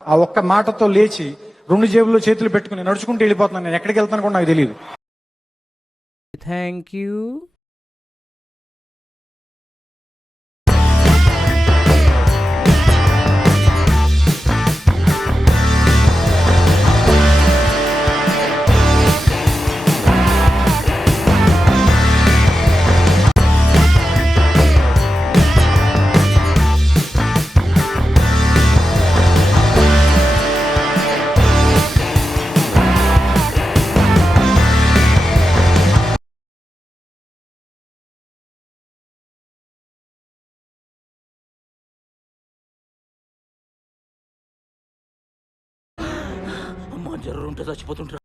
ఆ ఒక్క మాటతో లేచి 2 జేబుల్లో చేతులు పెట్టుకుని నడుచుకుంటూ వెళ్ళిపోతున్నాను. నేను ఎక్కడికి వెళ్తాను కూడా నాకు తెలియదు. Thank you. అమ్మ జర్రు ఉంటే చచ్చిపోతుంటారు.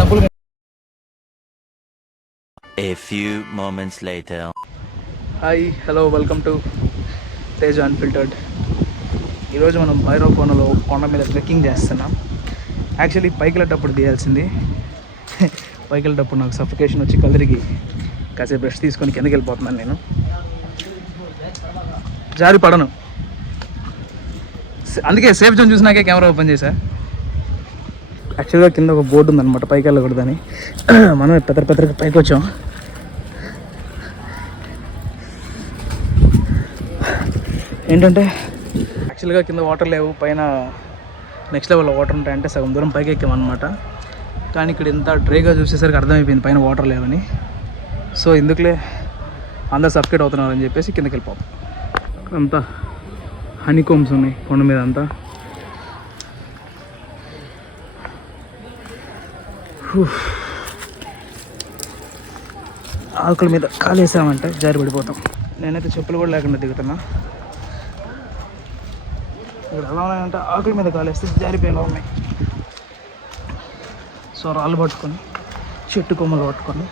డబ్బులు. A few moments later. Hi, hello, welcome to Tej unfiltered. ఈరోజు మనం భైరవ కోనలో కొండ మీద ట్రెక్కింగ్ చేస్తున్నాం. యాక్చువల్లీ పైకి వెళ్ళేటప్పుడు తీయాల్సింది. పైకి వెళ్ళేటప్పుడు నాకు సఫికేషన్ వచ్చి కదిరిగి కాసేపు బ్రష్ తీసుకొని కిందకి వెళ్ళిపోతున్నాను. నేను జారి పడను, అందుకే సేఫ్ జోన్ చూసినాకే కెమెరా ఓపెన్ చేశా. యాక్చువల్గా కింద ఒక బోర్డు ఉందన్నమాట, పైకి వెళ్ళకూడదని. మనం పెద్దగా పైకి వచ్చాం. ఏంటంటే యాక్చువల్గా కింద వాటర్ లేవు, పైన నెక్స్ట్ లెవెల్లో వాటర్ ఉంటాయంటే సగం దూరం పైకి ఎక్కామన్నమాట. కానీ ఇక్కడ ఇంత డ్రైగా చూసేసరికి అర్థమైపోయింది పైన వాటర్ లేవని. సో ఎందుకులే అందరు సఫికేట్ అవుతున్నారని చెప్పేసి కిందకి వెళ్ళిపోతాం. అంతా హనీకోమ్స్ ఉన్నాయి కొండ మీద అంతా. ఆకుల మీద కాలేసామంటే జారి పడిపోతాం. నేనైతే చెప్పులు కూడా లేకుండా దిగుతున్నా. ఇక్కడ ఎలా ఉన్నాయంటే ఆకుల మీద కాలేస్తే జారిపోయేలా ఉన్నాయి. సో రాళ్ళు పట్టుకొని చెట్టు కొమ్మలు పట్టుకొని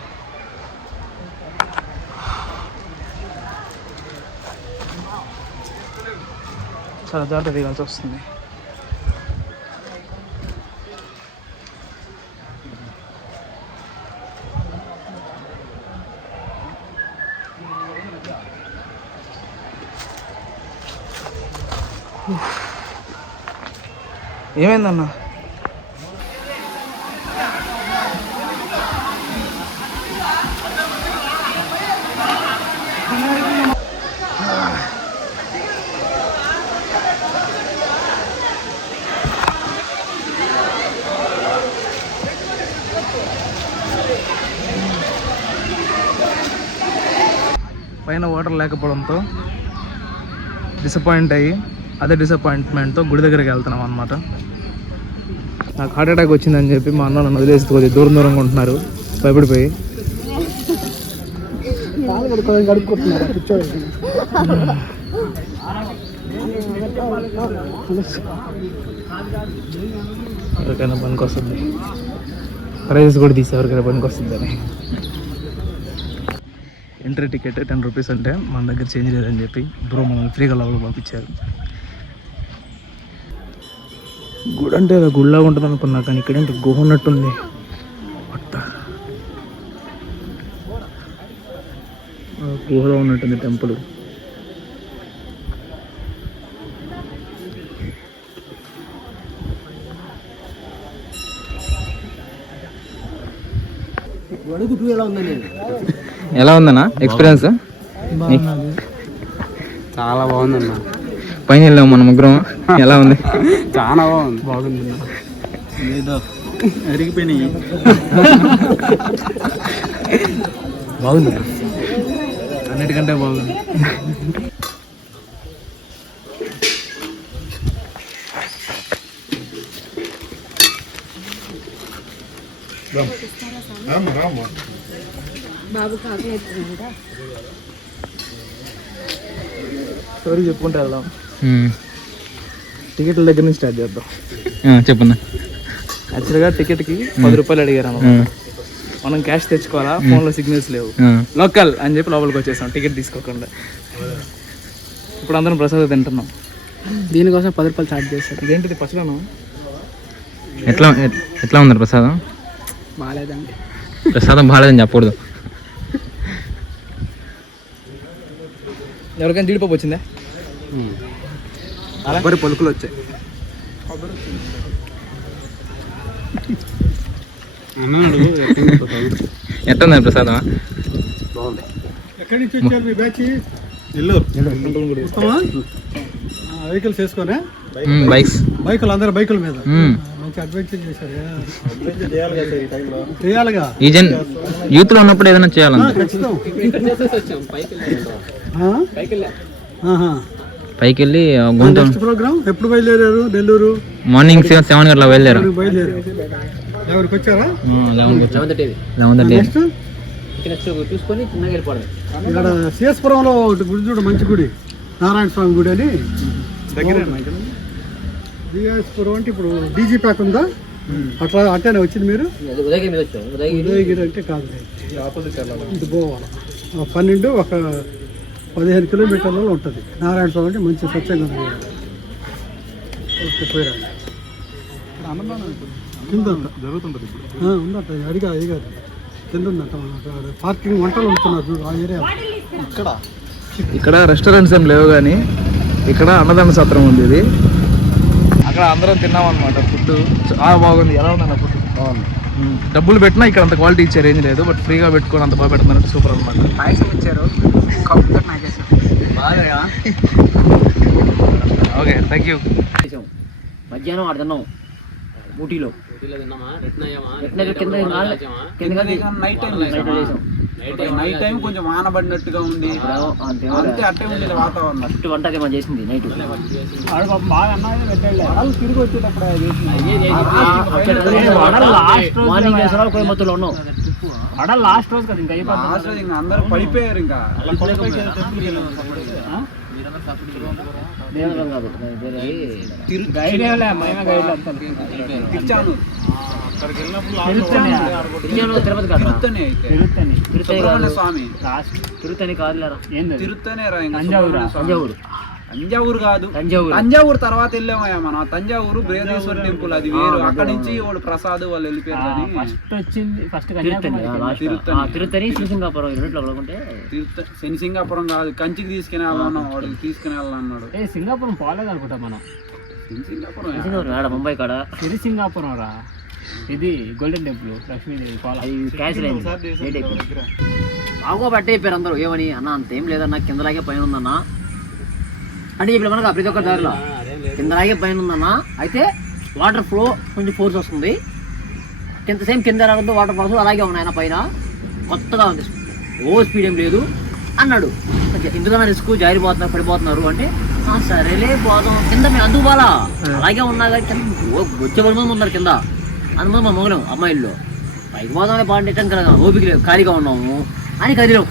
చాలా జాగ్రత్త దిగాల్సి వస్తుంది. ఏమైందన్నా? పైన వాటర్ లేకపోవడంతో డిసప్పాయింట్ అయ్యి అదే డిసప్పాయింట్మెంట్తో గుడి దగ్గరికి వెళ్తున్నాం అనమాట. నాకు హార్ట్ అటాక్ వచ్చిందని చెప్పి మా అన్న నన్ను వదిలేసి కొద్దిగా దూరంగా ఉంటున్నారు భయపడిపోయి. ఎవరికైనా పనికి వస్తుంది, ప్రైజెస్ కూడా తీసి ఎవరికైనా పనికి వస్తుందని. ఎంట్రీ టికెట్ 10 రూపీస్ అంటే మన దగ్గర చేంజ్ లేదని చెప్పి బ్రో మనల్ని ఫ్రీగా లోపలికి పంపించారు. గుడి అంటే గుడిలాగా ఉంటుంది అనుకున్నా, కానీ ఇక్కడేంటి గుహ ఉన్నట్టుంది. పట్ట గుహలో ఉన్నట్టుంది టెంపుల్. ఎలా ఉందన్నా ఎక్స్పీరియన్స్? చాలా బాగుందన్న. పైన వెళ్ళాము మన ముగ్గురం. ఎలా ఉంది? చాలా బాగుంది. ఏదో అరిగిపోయినాయి. బాగుంది, అన్నిటికంటే బాగుంది. స్టోరీ చెప్పుకుంటే వెళ్దాం. టికెట్ల దగ్గర నుంచి స్టార్ట్ చేద్దాం. చెప్పన్నా. యాక్చువల్గా టికెట్కి 10 రూపాయలు అడిగారు. మనం క్యాష్ తెచ్చుకోవాలా, ఫోన్లో సిగ్నల్స్ లేవు, లోకల్ అని చెప్పి లోపలికి వచ్చేసాం టికెట్ తీసుకోకుండా. ఇప్పుడు అందరం ప్రసాదం తింటున్నాం. దీనికోసం 10 రూపాయలు ఛార్జ్ చేస్తారు. ఇదేంటిది పచ్చదనం? ఎట్లా ఉంది ప్రసాదం? బాగాలేదండి. ప్రసాదం బాగాలేదని చెప్పకూడదు. ఎవరికైనా జీడిపప్పు వచ్చిందా? కొబ్బరి పలుకులు వచ్చాయి. ఎట్లుంది ప్రసాదం? బాగుంది. ఎక్కడి నుంచి వచ్చారు మీ బ్యాచ్? నెల్లూరు. వెహికల్స్ వేసుకొని బైక్స్ బైకులు అందరు బైకుల మీద మంచి అడ్వెంచర్ చేశారు. చేయాలిగా ఈ యూత్ లో ఉన్నప్పుడు ఏదైనా చేయాలంటే పైకి వెళ్ళి నెక్స్ట్ ప్రోగ్రామ్ ఎప్పుడు బయలుదేరారు? నెల్లూరు మార్నింగ్ 7 గంటల బయలుదేరారు. ఎవరికి వచ్చారా? 11:30 నెక్స్ట్ చూసుకొని చిన్నగా వెళ్ళిపోవడం. ఇక్కడ సిఎస్పురంలో గుడి చూడ మంచి గుడి, నారాయణ స్వామి గుడి అని. సిఎస్పురం అంటే ఇప్పుడు డీజీ ప్యాక్ ఉందా? అట్లా అట్టేనే వచ్చింది మీరు? ఉదయగిరి అంటే కాదు, ఇది పోవాలి. 12-15 కిలోమీటర్లలో ఉంటుంది నారాయణ స్వామి అంటే. మంచి స్వచ్ఛంగా ఉంది. ఓకే, పోయిరండి. కింద జరుగుతుంటుంది ఉందట. అడిగా కింద ఉందంట. పార్కింగ్ వంటలు ఉంటున్నారు చూడు ఆ ఏరియా. ఇక్కడ రెస్టారెంట్స్ ఏం లేవు, కానీ ఇక్కడ అన్నదాన సత్రం ఉంది. ఇది అక్కడ అందరం తిన్నామన్నమాట. ఫుడ్ చాలా బాగుంది. ఎలా ఉందన్న ఫుడ్? బాగుంది. డబ్బులు పెట్టినా ఇక్కడ అంత క్వాలిటీ ఇచ్చే రేంజ్ లేదు, బట్ ఫ్రీగా పెట్టుకొని అంత బాగా పెడుతున్నట్టు సూపర్ అనమాట. పాయసం ఇచ్చారు. Okay, thank you. మధ్యాహ్నం ఆడ తిన్నాం ఊటీలో. నైట్ టైం కొంచెం వానబడినట్టుగా ఉంది. అంతే అట్టే ఉండేది వాతావరణం. ఫస్ట్ వంట అదే మనం చేసింది నైట్. తిరిగి వచ్చేటప్పుడు మార్నింగ్ చేసిన కోయంబత్తూరులో ఉన్నాం. లాస్ట్ రోజు కదా, ఇంకా అందరూ పడిపోయారు. ఇంకా తిరుత్తని కాదులేరా, తంజావూరు కాదు, తంజావూరు తర్వాత వెళ్ళామయ్యా మనం. తంజావూరు బృహదీశ్వర టెంపుల్, అది వేరు. అక్కడ నుంచి వాడు ప్రసాద్ వాళ్ళు వెళ్ళిపోయారు. తిరుత్తని సింగాపురం శని సింగాపురం కాదు, కంచికి తీసుకుని వెళ్ళాను. వాడికి తీసుకుని వెళ్ళాలన్నాడు. సింగాపురం పోలేదు అనుకుంటా మనం. సింగాపురం ముంబై కాడ సింగాపురం రా. ఇది గోల్డెన్ టెంపుల్, లక్ష్మీదేవి. క్యాన్సిల్ అయింది. బాగా బట్టే అయిపోయారు అందరూ. ఏమని అన్న అంతేం లేదన్నా, కిందలాగే పైన ఉందన్నా అంటే ఇప్పుడు మనకు ప్రతి ఒక్క దారిలో కిందలాగే పైన ఉందన్నా. అయితే వాటర్ ఫ్లో కొంచెం ఫోర్స్ వస్తుంది. సేమ్ కింద రావద్దు, వాటర్ ఫాల్స్ అలాగే ఉన్నాయి పైన. కొత్తగా ఉంది, ఓ స్పీడ్ ఏం లేదు అన్నాడు. ఎందుకన్నా రిస్క్, జారిపోతున్నారు, పడిపోతున్నారు అంటే సరేలే పోదాం. కింద మేము అందుకు పోలా, అలాగే ఉన్నా కానీ వచ్చే 10 మంది ఉన్నారు కింద. అందులో మా మొగలం అమ్మాయిల్లో పైకి పోదాం బాగుంటే కదా, ఓపిక లేదు, ఖాళీగా ఉన్నాము అని కదిలాం.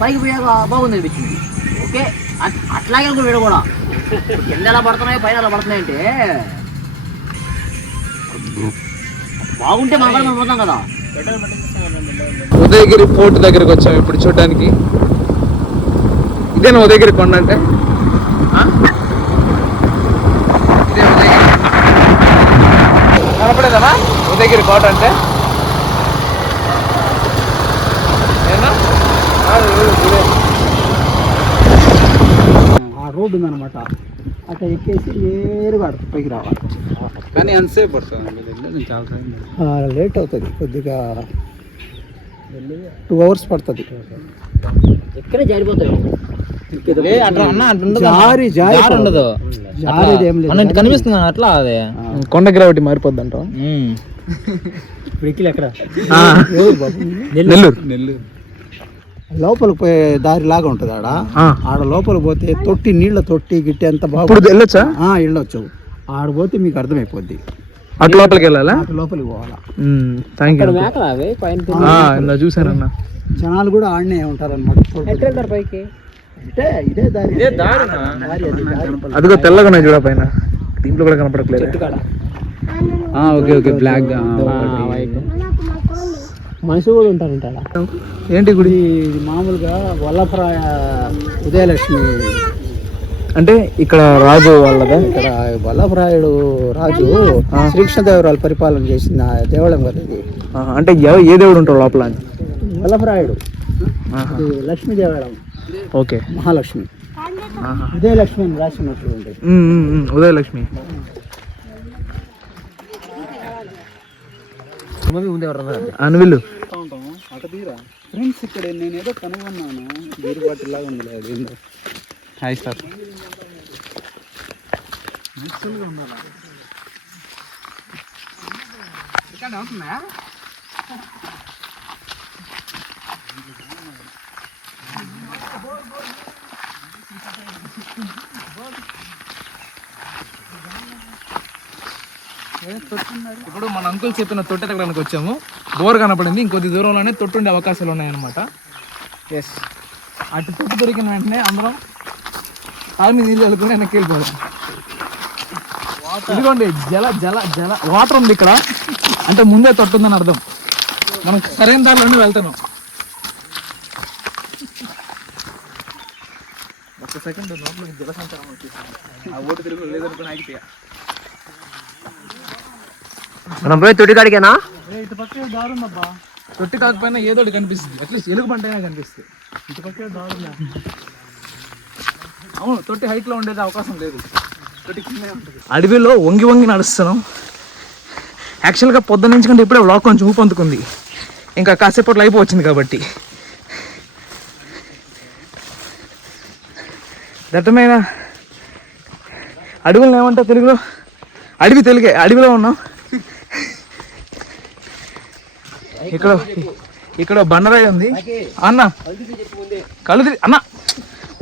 పైకి పోయాక బాగుంది అనిపించింది. ఓకే, అట్లాగే అనుకో వీడు కూడా. కింద ఎలా పడుతున్నాయి, పైన ఎలా పడుతున్నాయి అంటే బాగుంటే మనం పోతాం కదా. ఉదయగిరి ఫోర్ట్ దగ్గరకు వచ్చాము ఇప్పుడు చూడడానికి. ఇదేనా ఉదయగిరి కొండ అంటే? కనపడేదమ్మా ఉదయగిరి కోట అంటే? ఆ రోడ్డు ఉందన్నమాట. అట్లా ఎక్కేసి నేరుగా పైకి రావాలి. కానీ ఎంతసేపు పడుతుంది? చాలా లేట్ అవుతుంది కొద్దిగా, 2 hours పడుతుంది. ఎక్కడే జారిపోతాయి. కనిపిస్తుంది అట్లా. అదే కొండ గ్రావిటీ మారిపోద్ది అంట. ఇప్పుడు ఎక్కడ? నెల్లూరు లోపలికి పోయే దారి లాగా ఉంటుంది ఆడ లోపలికి పోతే తొట్టి, నీళ్ళ తొట్టి గిట్టి అంత బాగా వెళ్ళొచ్చా? వెళ్ళొచ్చు. ఆడ పోతే మీకు అర్థమైపోద్ది. అటు లోపలికి వెళ్ళాలా? లోపలికి పోవాలా. Thank you. చూసానన్న, జనాలు కూడా ఆడనే ఉంటారు అనమాట. పైకి ఇదే దారి. అదిగో తెల్లగా ఉన్నాయి చూడ పైన. దీంట్లో కూడా కనపడట్లేదు. ఓకే ఓకే, బ్లాక్ మనిషి కూడా ఉంటారంట. ఏంటి గుడి? ఇది మామూలుగా వల్లభరాయ ఉదయలక్ష్మి అంటే ఇక్కడ రాజు వాళ్ళదా? ఇక్కడ వల్లభరాయుడు రాజు శ్రీకృష్ణదేవరాయలు పరిపాలన చేసిన దేవాలయం కదా ఇది. అంటే ఏ దేవుడు ఉంటాడు లోపల? వల్లభరాయుడు, ఇది లక్ష్మీ దేవాలయం. ఓకే, మహాలక్ష్మి, ఉదయలక్ష్మి అని రాసినట్లు ఉంది. ఉదయలక్ష్మి. అనువిల్లు ఫ్రెండ్స్ ఇక్కడ నేను ఏదో కనుగొన్నాను, బీరు బాటిల్ లాగా ఉంది అది. Hi sir. ఇప్పుడు మన అంకుల్ చెప్పిన తొట్టె దగ్గరకు వచ్చాము. బోర్ కనపడింది, ఇంకొద్ది దూరంలోనే తొట్టుండే అవకాశాలు ఉన్నాయన్నమాట. ఎస్, అటు తొట్టు దొరికిన వెంటనే అందరం కాలు మీద నీళ్ళు వెళ్ళుకుని వెనక్కి వెళ్ళిపోతాం. ఇదిగోండి జల జల జల వాటర్ ఉంది ఇక్కడ, అంటే ముందే తొట్టుందని అర్థం. మనం సరైన దారిలోనే వెళ్తాను. ఒక్క సెకండ్ లోపల జల సంచారం వచ్చేసింది. ఆ ఓటు తిరుగు లేదనుకుని ఆగిపోయా. మనం పోయి తొట్టి కాడికేనా? ఇటు పక్క దారి ఉందబ్బా. తొట్టి కాకపోయినా ఏదో ఒకటి కనిపిస్తుంది, అట్లీస్ట్ ఎలుగు పంట అయినా కనిపిస్తుంది. ఇటు పక్క దారి ఉందా? అవును, తొట్టి హైట్లో ఉండేది అవకాశం లేదు, తొట్టి కిందే ఉంటుంది. అడవిలో వంగి వంగి నడుస్తున్నాం. యాక్చువల్గా పొద్దున్న నుంచి కంటే ఇప్పుడే వ్లాగ్ కొంచెం ఊపందుకుంది, ఇంకా కాసేపట్లో అయిపోవచ్చింది కాబట్టి. దట్టమైన అడవులను ఏమంటారు తెలుగులో? అడవి తెలుగే. అడవిలో ఉన్నాం. ఇక్కడ బండరాయి ఉంది అన్న. కళ్ళు అన్న,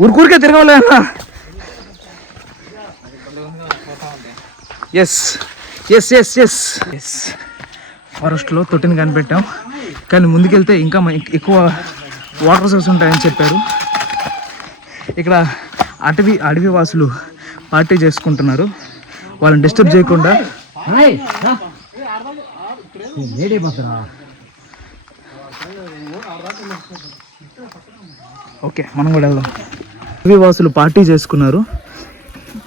ఊరికూరికే తిరగలే అన్న. Yes yes yes yes yes ఫారెస్ట్లో తొట్టిని కనిపెట్టాం, కానీ ముందుకెళ్తే ఇంకా ఎక్కువ వాటర్ సోర్స్ ఉంటాయని చెప్పారు. ఇక్కడ అడవి వాసులు పార్టీ చేసుకుంటున్నారు. వాళ్ళని డిస్టర్బ్ చేయకుండా ఓకే మనం కూడా వెళ్దాం. అడవి వాసులు పార్టీ చేసుకున్నారు.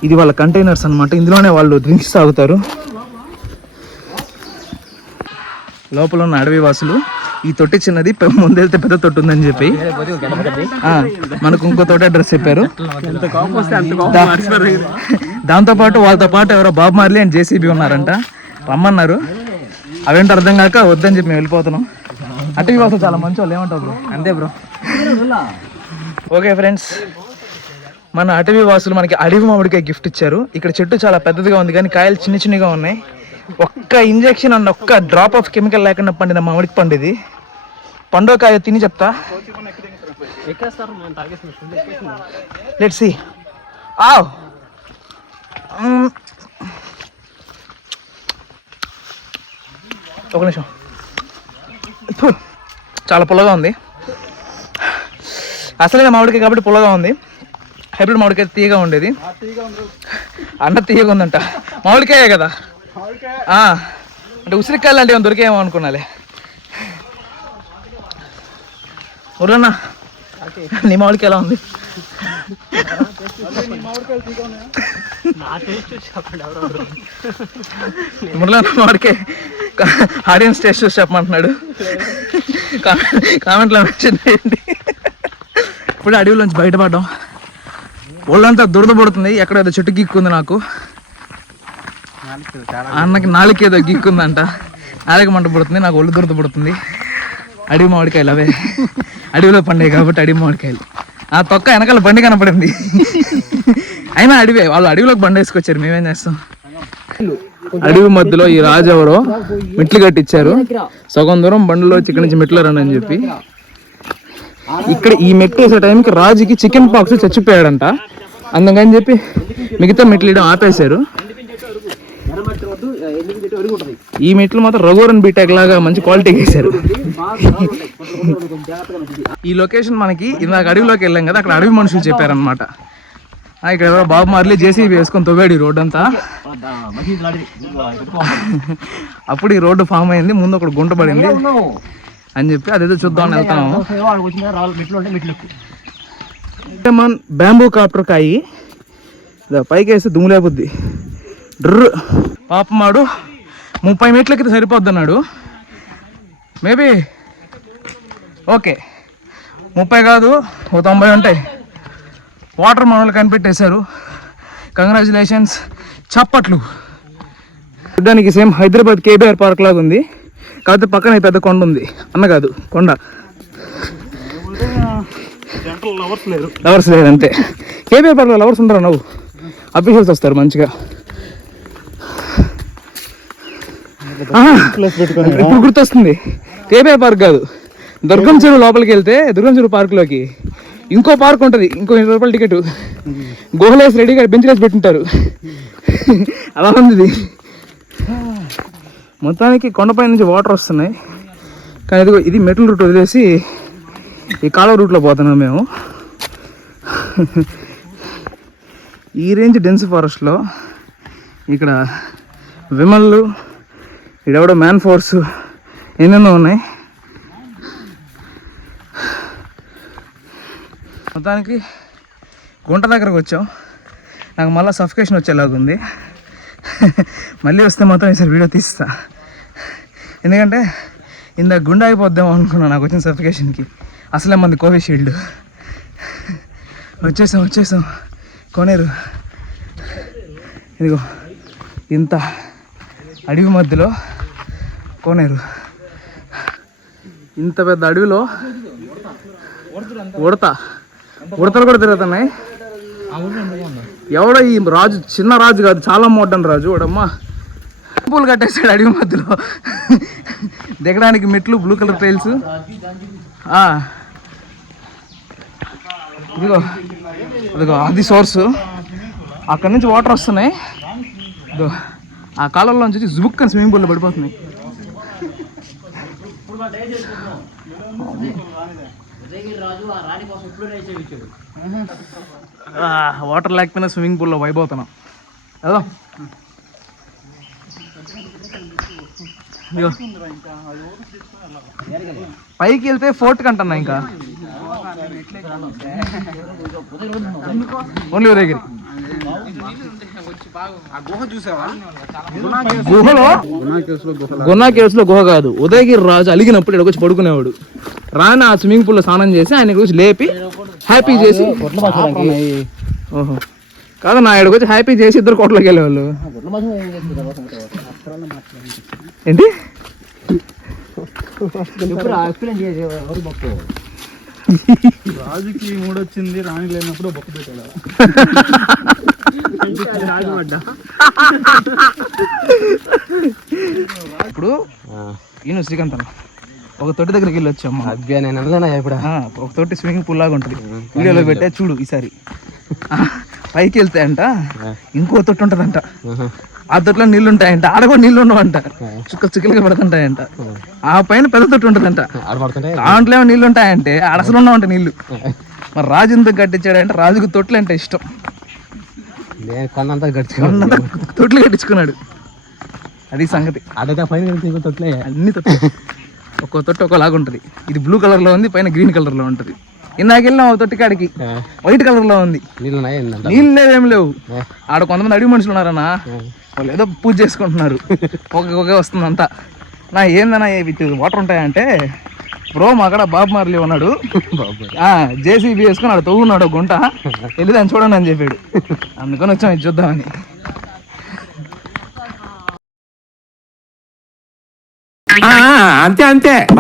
ఇది వాళ్ళ కంటైనర్స్ అన్నమాట, ఇందులోనే వాళ్ళు డ్రింక్స్ తాగుతారు. లోపల ఉన్న అడవి వాసులు ఈ తొట్టి చిన్నది, ముందెళ్తే పెద్ద తొట్టి ఉందని చెప్పి మనకు ఇంకో తోట అడ్రస్ చెప్పారు. దాంతోపాటు వాళ్ళతో పాటు ఎవరో బాబు మార్లీ అండ్ జేసీబీ ఉన్నారంట, రమ్మన్నారు. అవేంటో అర్థం కాక వద్దని చెప్పి మేము వెళ్ళిపోతున్నాం. అటవీ వాసులు చాలా మంచి వాళ్ళు, ఏమంటారు బ్రో? అంతే బ్రో. ఓకే ఫ్రెండ్స్, మన అటవీ వాసులు మనకి అడవి మామిడికాయ గిఫ్ట్ ఇచ్చారు. ఇక్కడ చెట్టు చాలా పెద్దదిగా ఉంది, కానీ కాయలు చిన్న చిన్నగా ఉన్నాయి. ఒక్క ఇంజెక్షన్ అండ్ ఒక్క డ్రాప్ ఆఫ్ కెమికల్ లేకుండా పండిన మామిడికి పండు ఇది. పండు కాయ తిని చెప్తా. Let's see. ఒక నిమిషం. చాలా పుల్లగా ఉంది. అసలైన మామిడికాయ కాబట్టి పుల్లగా ఉంది. హైబ్రిడ్ మామిడికాయ తీయగా ఉండేది. అన్న తీయగా ఉందంట. మామిడికాయే కదా, అంటే ఉసిరికాయలు లాంటివి ఏమైనా దొరికేమో అనుకున్నాలే. ఊరన్నా నీ మామిడికాయ ఎలా ఉంది? మురళన్న మామిడికాయ ఆడియన్స్ టేస్ట్ చూసి చెప్పమంటున్నాడు. కామెంట్లో మెన్షన్ చేయండి. ఇప్పుడు అడవిలోంచి బయటపడ్డాం. ఒళ్ళంతా దురద పడుతుంది. ఎక్కడ ఏదో చెట్టు గిక్కుంది నాకు. అన్నకి నాలుగు ఏదో గిక్కుందంట, నాలుగు మంట పడుతుంది. నాకు ఒళ్ళు దురద పడుతుంది. అడవి మామిడికాయలు అవే, అడవిలో పండాయి కాబట్టి అడవి మామిడికాయలు. ఆ తొక్క వెనకాల బండి కనపడింది. అయినా అడవే, వాళ్ళు అడవిలోకి బండి వేసుకొచ్చారు, మేమేం చేస్తాం. అడవి మధ్యలో ఈ రాజు ఎవరో మెట్లు కట్టించారు. సగం దూరం బండిలో ఇక్కడి నుంచి మెట్లు రండి అని చెప్పి. ఇక్కడ ఈ మెట్లు వేసే టైంకి రాజుకి చికెన్ పాక్స్ చచ్చిపోయాడంట. అందుకని చెప్పి మిగతా మెట్లు వేయడం ఆపేశారు. ఈ మెట్లు మాత్రం రఘువరన్ బీటెక్ లాగా మంచి క్వాలిటీ వేశారు. ఈ లొకేషన్ మనకి ఇందాక అడవిలోకి వెళ్ళాం కదా, అక్కడ అడవి మనుషులు చెప్పారనమాట. ఇక్కడ ఎవరో బాబు మార్లీ జేసీబీ వేసుకొని తవ్వాడు ఈ రోడ్ అంతా. అప్పుడు ఈ రోడ్డు ఫామ్ అయింది. ముందు ఒకటి గుంట పడింది అని చెప్పి అదేదో చూద్దామని వెళ్తాము. బ్యాంబూ కాప్టర్ కాయి పైకి వేస్తే దుమ్ము లేపుద్ది. డ్రు పాపమాడు 30 మీటర్ల కింద సరిపోద్ది అన్నాడు. మేబీ ఓకే 30 కాదు 90 ఉంటాయి. వాటర్ మనల్ని కనిపెట్టేశారు. కంగ్రాచులేషన్స్, చప్పట్లు. చూడ్డానికి సేమ్ హైదరాబాద్ కేబీఆర్ పార్క్ లాగా ఉంది, కాకపోతే పక్కన పెద్ద కొండ ఉంది. అన్న కాదు కొండ, లవర్స్ లేరు అంతే. కేబీఆర్ పార్క్లో లవర్స్ ఉండరు, నువ్వు అఫీషియల్స్ వస్తారు మంచిగా. ఇప్పుడు గుర్తొస్తుంది, కేబీఆర్ పార్క్ కాదు, దుర్గం చెరువు లోపలికి వెళ్తే దుర్గం చెరువు పార్కులోకి ఇంకో పార్క్ ఉంటుంది, ఇంకో 20 రూపాయల టికెట్. గుహలేసి రెడీగా బెంచ్లేసి పెట్టింటారు, అలా ఉంది ఇది. మొత్తానికి కొండపై నుంచి వాటర్ వస్తున్నాయి, కానీ ఇదిగో ఇది మెటల్ రూట్ వదిలేసి ఈ కాలువ రూట్లో పోతున్నాం మేము. ఈ రేంజ్ డెన్స్ ఫారెస్ట్లో ఇక్కడ విమల్లు, ఇడెవడో మ్యాన్ ఫోర్స్, ఎన్నెన్నో ఉన్నాయి. మొత్తానికి గుంట దగ్గరకు వచ్చాం. నాకు మళ్ళీ సఫికేషన్ వచ్చేలాగుంది. మళ్ళీ వస్తే మాత్రం ఈసారి వీడియో తీస్తా, ఎందుకంటే ఇందాక గుండె అయిపోద్దాం అనుకున్నాను నాకు వచ్చిన సఫికేషన్కి. అసలే మంది కోవిషీల్డ్. వచ్చేసాం కోనేరు. ఇదిగో ఇంత అడవి మధ్యలో కోనేరు. ఇంత పెద్ద అడవిలో ఉడతలు కూడా తిరుగుతున్నాయి. ఎవడో ఈ రాజు, చిన్న రాజు కాదు, చాలా మోడర్న్ రాజు. వాడమ్మా పూలు కట్టేసాడు అడవి మధ్యలో. దిగడానికి మెట్లు, బ్లూ కలర్ టైల్స్. ఇదిగో అది సోర్సు, అక్కడి నుంచి వాటర్ వస్తున్నాయి. ఇదో ఆ కాలంలో నుంచి జుబుక్ అని స్విమ్మింగ్ పూల్లో పడిపోతున్నాయి. వాటర్ లేకపోయినా స్విమ్మింగ్ పూల్లో అయిపోతున్నాం. కదా పైకి వెళ్తే ఫోర్ట్ కంటున్నా, ఇంకా ఓన్లీ ఉదయగిరి. గుహలో గున్నా కేవ్స్ లో గుహ కాదు, ఉదయగిరి రాజు అలిగినప్పుడు ఇక్కడికి వచ్చి పడుకునేవాడు. రాని ఆ స్విమ్మింగ్ పూల్ లో స్నానం చేసి ఆయన వచ్చి లేపి హ్యాపీ చేసి, ఓహో కాదు నా ఇక్కడికి వచ్చి హ్యాపీ చేసి ఇద్దరు కోటలోకి వెళ్ళేవాళ్ళు. ఏంటి రాజుకి మూడొచ్చింది, రాణి లేనప్పుడు బొక్క పెట్టాడు. ఇప్పుడు ఈయన శ్రీకాంత్ అన్న ఒక తొట్టి దగ్గరికి వెళ్ళి వచ్చాము. ఇప్పుడు ఒక తొట్టి స్విమ్మింగ్ పూల్ లాగా ఉంటుంది, వీడియోలో పెట్టే చూడు ఈసారి. పైకి వెళ్తే అంట ఇంకో తొట్టి ఉంటదంట, ఆ తొట్టిలో నీళ్లు ఉంటాయంట, ఆడ కూడా నీళ్లు ఉండవంట, చుక్కలుగా పడుతుంటాయంట. ఆ పైన పెద్ద తొట్టి ఉంటదంట, దాంట్లో ఏమో నీళ్లు ఉంటాయంటే ఆడ అసలు ఉండవంట నీళ్లు. మరి రాజు ఎందుకు కట్టించాడంటే రాజుకు తొట్లు అంటే ఇష్టం, తొట్లు కట్టించుకున్నాడు. అది సంగతి. అన్ని తొట్లు ఒక్కో తొట్టి ఒకలాగా ఉంటుంది. ఇది బ్లూ కలర్ లో ఉంది, పైన గ్రీన్ కలర్ లో ఉంటుంది. ఇందాక వెళ్ళినా ఒక తొట్టి కాడికి వైట్ కలర్ లో ఉంది, నీళ్ళు లేవేం లేవు. ఆడ కొంతమంది అడవి మనుషులు ఉన్నారన్నా, వాళ్ళు ఏదో పూజ చేసుకుంటున్నారు, ఒకే వస్తుందంతా. నా ఏందన్నా విత్ వాటర్ ఉంటాయంటే, బ్రో మా అక్కడ బాబు మార్లీ ఉన్నాడు, జేసీబీ వేసుకుని ఆడ తవ్వున్నాడు గుంట, వెళ్ళి దాన్ని చూడండి అని చెప్పాడు. అందుకని వచ్చాం ఇది చూద్దామని. అంతే